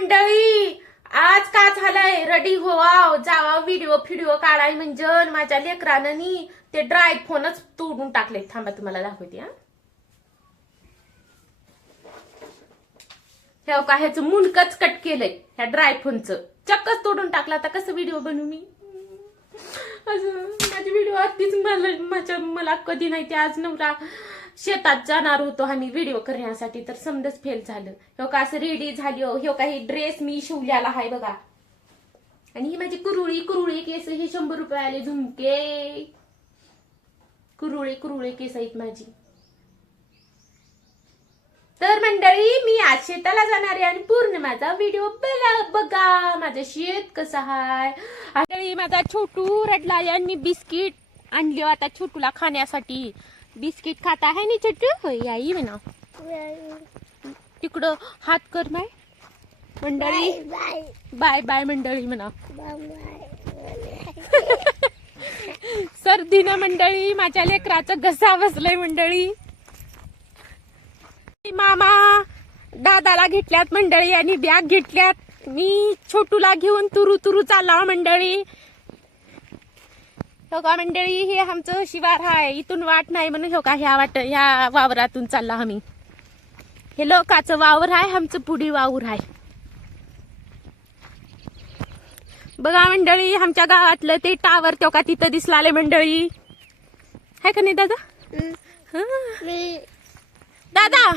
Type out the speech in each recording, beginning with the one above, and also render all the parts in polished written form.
मंडळी, आज का झालंय रेडी व्हाव जावा व्हिडिओ काढाय म्हणजे माझ्या लेकरानं ते ड्राय फोनच तोडून टाकले. थांबा तुम्हाला दाखवते. हे का ह्याचं मुंडकच कट केलंय. ह्या ड्राय फोनचं चक्कच तोडून टाकला. आता कसं व्हिडिओ बनवू मी? माझी व्हिडिओ आधीच मला कधी नाही. ते आज नवरा शेतात जाणार होतो आम्ही व्हिडिओ करण्यासाठी, तर समजच फेल झालं. हो का असं रेडी झाली. हो का ही ड्रेस मी शिवल्याला आहे बघा. आणि ही माझी कुरुळी केस. हे 100 रुपयाले झुमके. कुरुळे केस आहेत माझी. तर मंडळी, मी आज शेताला जाणार आहे आणि पूर्ण माझा व्हिडिओ बघा. माझं शेत कसं आहे. मंडळी, माझा छोटू रडला. यांनी बिस्किट आणले आता छोटूला खाण्यासाठी. बिस्किट खाता आहे ना छोटू? होय आई म्हणा. तिकडं हात कर बाय मंडळी. बाय बाय मंडळी म्हणा. सर्दीनं मंडळी माझ्या लेकराचं घसा बसलंय मंडळी. मामा दादाला घेतल्यात मंडळी आणि बॅग घेतल्यात. मी छोटूला घेऊन तुरू चालला मंडळी. हो का मंडळी, हे आमचं शिवार आहे. इथून वाट नाही म्हणून हो का ह्या वावरातून चालला आम्ही. हे लोकांचं वावर आहे, आमचं पुढी वावर आहे बघा मंडळी. आमच्या गावातलं ते टावर तो का तिथं दिसलाले मंडळी. आहे का नाही दादा? दादा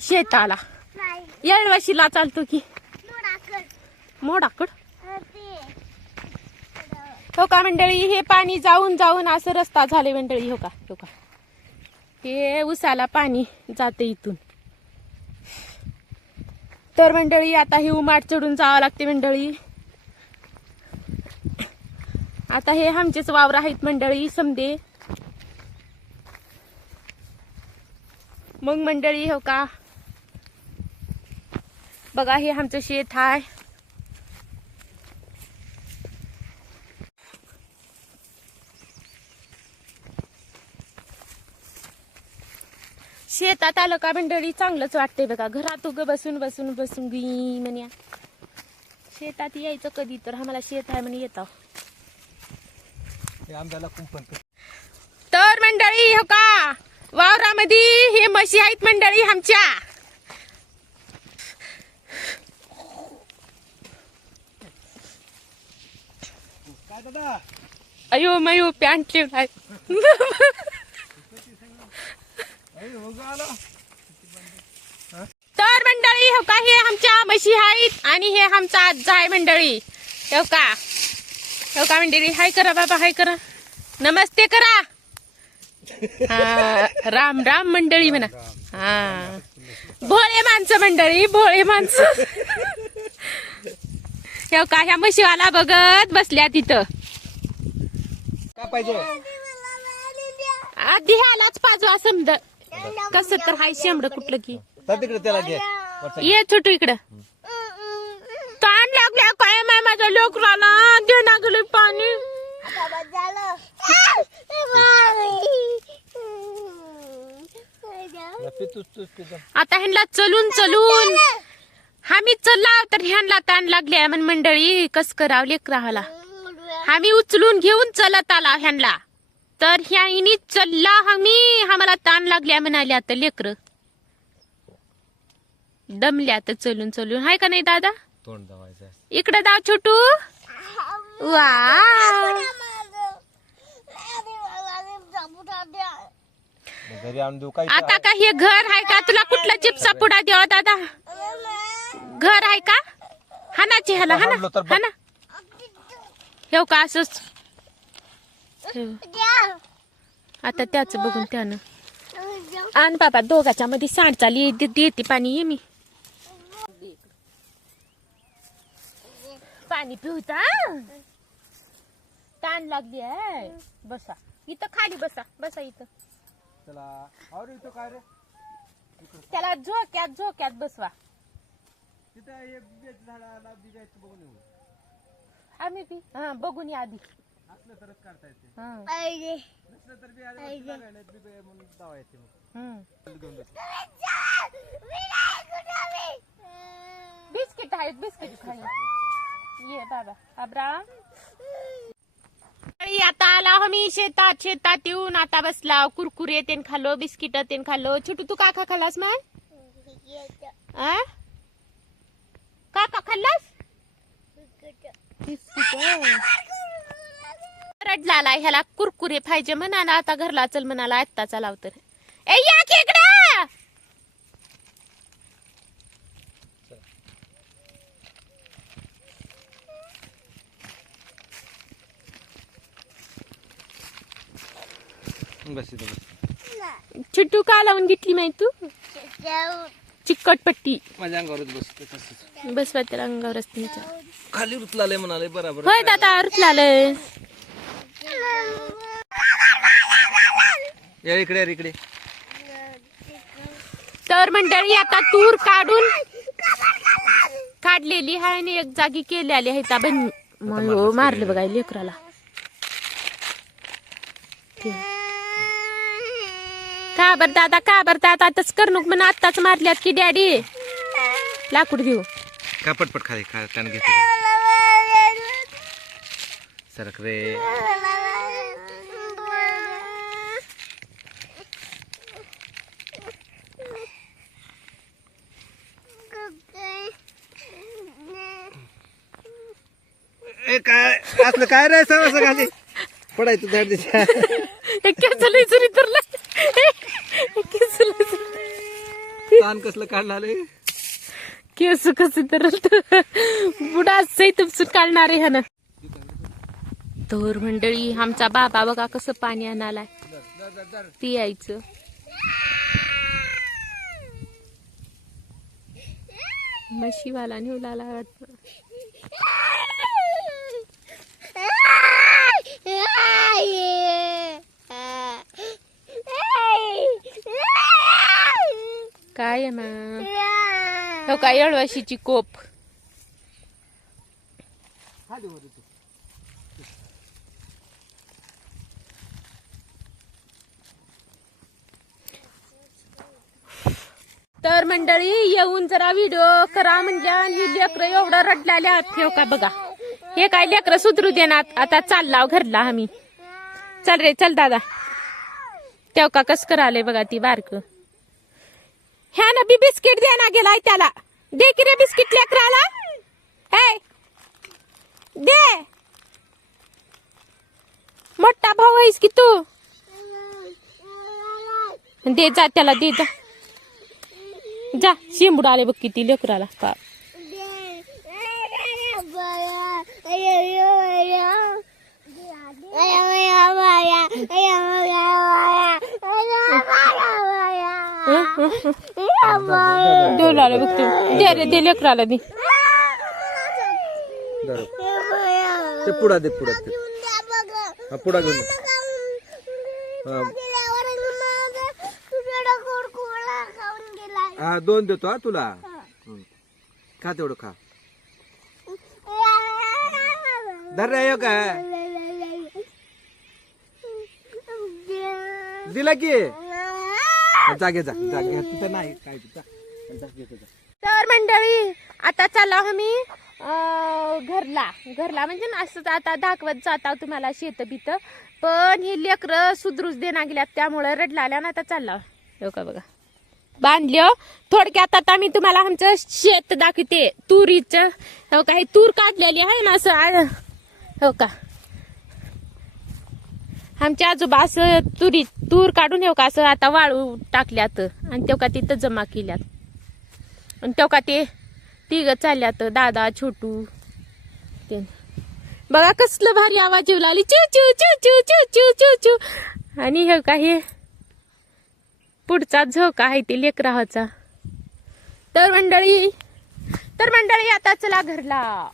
शेताला येळवशीला चालतो की मोडाकड. हो का मंडळी, हे पाणी जाऊन असं रस्ता झाले मंडळी. हो का हे उसाला पाणी जाते इथून. तर मंडळी आता हे उमाट चढून जावं लागते मंडळी. आता हे आमचेच वावर आहेत मंडळी समदे. मग मंडळी हो का बघा, हे आमचं शेत आहे. शेतात आलं का मंडळी चांगलंच वाटतंय बघा. घरात उगं बसून गी म्हण्या. शेतात यायचं कधी तर. आम्हाला शेत आहे म्हणे येतो. तर मंडळी हो का वावरामध्ये हे म्हशी आहेत मंडळी आमच्या. अयो मयो पॅन्ट ठेवलाय. तर मंडळी हो का हे आमच्या म्हशी आहेत आणि हे आमचा आजा आहे मंडळी. हो का मंडळी, हाय करा बाबा, हाय करा, नमस्ते करा. हा राम राम मंडळी म्हणा. हा भोळे माणसं मंडळी, भोळे माणसं. हो का ह्या म्हशीवाला बघत बसल्या तिथं. आधी ह्यालाच पाजवा समज कसं तर हाय शेंबड कुठलं की. ये छोटू इकडं. ताण लागल्या काय माय माझ्या लोकराला. दे ना गेले पाणी. आता ह्यांना चलून आम्ही चलला तर ह्यांना ताण लागल्या म्हण मंडळी. कस करावं लेकराला. आम्ही उचलून घेऊन चलत आला ह्यांना, तर ह्यानी चलला आम्ही. आम्हाला ताण लागल्या म्हणाल्या. तर लेकर दमल्या तर चलून. हाय का नाही दादा? तोंड दावायचं इकडे. दाव छोटू. वा आता का हे घर आहे का तुला? कुठला चिप्सा पुडा द्यावा दादा? घर आहे का? हानाची ह्याला हाना. हो का असंच. आता त्याच बघून त्यानं आण बाबा. दोघाच्या मध्ये सांड चाली देते पाणी. ये मी पाणी पिऊचा. ताण लागली आहे. बसा इथं खाली. बसा इथं. त्याला झोक्यात बसवा. आम्ही बी हा बघून या आधी. आहेत बिस्किट खाली ये बाबा अब्राम. आता आला आम्ही शेतात येऊन आता बसला कुरकुरे तेन खाल्लो बिस्किट तेन खाल्लो. छोटू तू का खाल्लास मग का खाल्लास रडला ह्याला कुरकुरे पाहिजे म्हणाला. आता घरला चल म्हणाला आत्ता चलाव तर ए या खेकडा चिट्टू का लावून घेतली माहिती तू चिकट पट्टी माझ्या अंगावरच बसते बस त्याला अंगावरच तुमच्या खाली रुतलाले म्हणाले बरोबर. होय दादा रुतलालय. या इकडे इकडे. तर मंडळी आता तूर काढलेली आहे आणि एक जागी केलेली आहे. ता बन मारलं बघा लेकराला. का बर दादा आताच करणूक म्हणून आत्ताच मारल्यात की डॅडी लाकूड घेऊ का पटपट खाली कान घेते सरक रे. काय असलं काय रे असं खाली पडायचं झाड दिशा ताण कसलं काढलं केस कस तर बुडा तुमसून काढणार आहे ना. तर मंडळी आमचा बाबा बघा कसं पाणी आणालाय पियायचं. म्हशीवाला नेवला वाटत. काय मग काय येळवाशीची कोप तर मंडळी येऊन जरा व्हिडिओ करा म्हणजे ही लेकरं एवढं रडलेले आहेत का बघा. हे काय लेकरं सुधरू देणार. आता चालला घरला आम्ही. चल रे चल दादा तेव का कस कराले बघा ती बारक. ह्या ना बी बिस्किट दे ना गेलाय त्याला. दे की रे बिस्किट लेकराला. हे दे मोठा भाऊ आहेस की तू. दे जा त्याला दे जा जा. शिंबूड आले बघ किती लेकराला का. डोलाला बघते दे रे दे लेकराला दे. ते पुढा दे पुढा पुढा घेऊन हा 2 देतो हा तुला. खा तेवढं खा. धर रे का दिला की जागे जा जागे तिथं नाही काय तर मंडळी आता चाललो आम्ही घरला म्हणजे ना असं आता दाखवत जाता तुम्हाला शेत बीत. पण ही लेकरं सुधरूच देना गेल्यात त्यामुळे रडलाल्या ना. आता चालला हो का बघा बांधल्यो. थोडक्यात आता मी तुम्हाला आमचं शेत दाखवते तुरीचं. हो का हे तूर काढलेली आहे ना असं हो का. आमच्या आजोबा असं तूर काढून येऊ का असं आता वाळू टाकल्यात आणि तेव्हा तिथं जमा केल्यात. आणि तेव्हा ते तिघ चालल्यात दादा छोटू ते बघा कसलं भारी आवाज येऊ लागली चू चू चू चू चू चू चू चू. आणि हे का हे पुढचा झोका आहे ते लेकराचा. तर मंडळी आता चला घरला.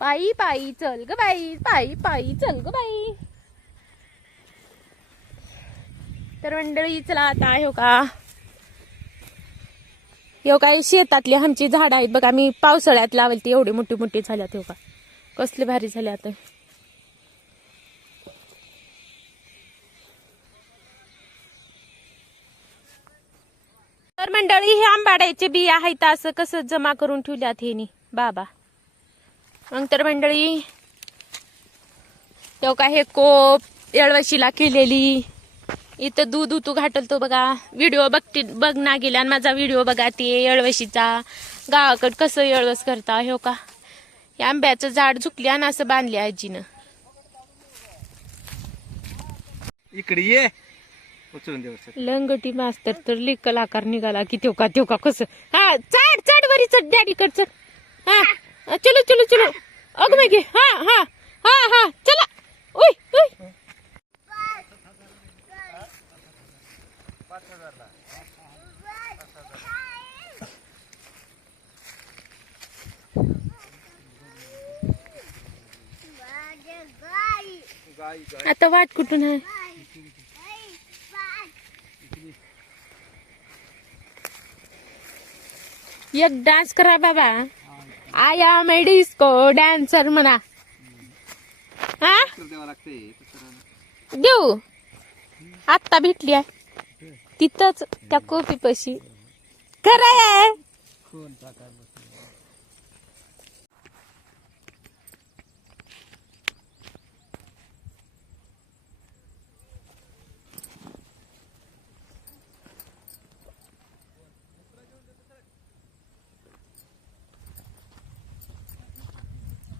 पायी पायी चल ग बाई पायी पायी चल ग बाई. तर मंडळी चला आता हो काय शेतातली आमची झाड आहेत बघा. मी पावसाळ्यात लावली ती एवढी मोठी मोठी झाल्यात. हो का कसले भारी झाले आता. तर मंडळी हे आंबाड्याचे बिया आहेत असं कसं जमा करून ठेवल्यात हे. बाबा. मग तर मंडळी तो का हे कोप येळवशीला केलेली. इथं दूध उतू घाटलतो बघा. व्हिडिओ बघ ना गेला आणि माझा व्हिडिओ बघा ते येळवशीचा. गावाकडे कसं येळवस करता हो का. हे आंब्याचं झाड झुकले आणि असं बांधले आजीनं. इकडे ये उचलून देऊ सर. लंगटी मास्तर तर लई कलाकार निघाला की त्यो का कसं. हा चढ चढ वरी चढ डॅडी कड चढ. हा चलो चलो चलो अग मे घे. हा हा हा हा चला. उय उय. आता वाट कुठून आहे. एक डान्स करा बाबा. आया मैं डिस्को डान्सर म्हणा. हा द्यावं लागते देऊ. आत्ता भेटली आहे तिथंच त्या कोपी पशी. खरं आहे.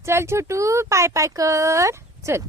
चल छोटू पाय पाय कर चल.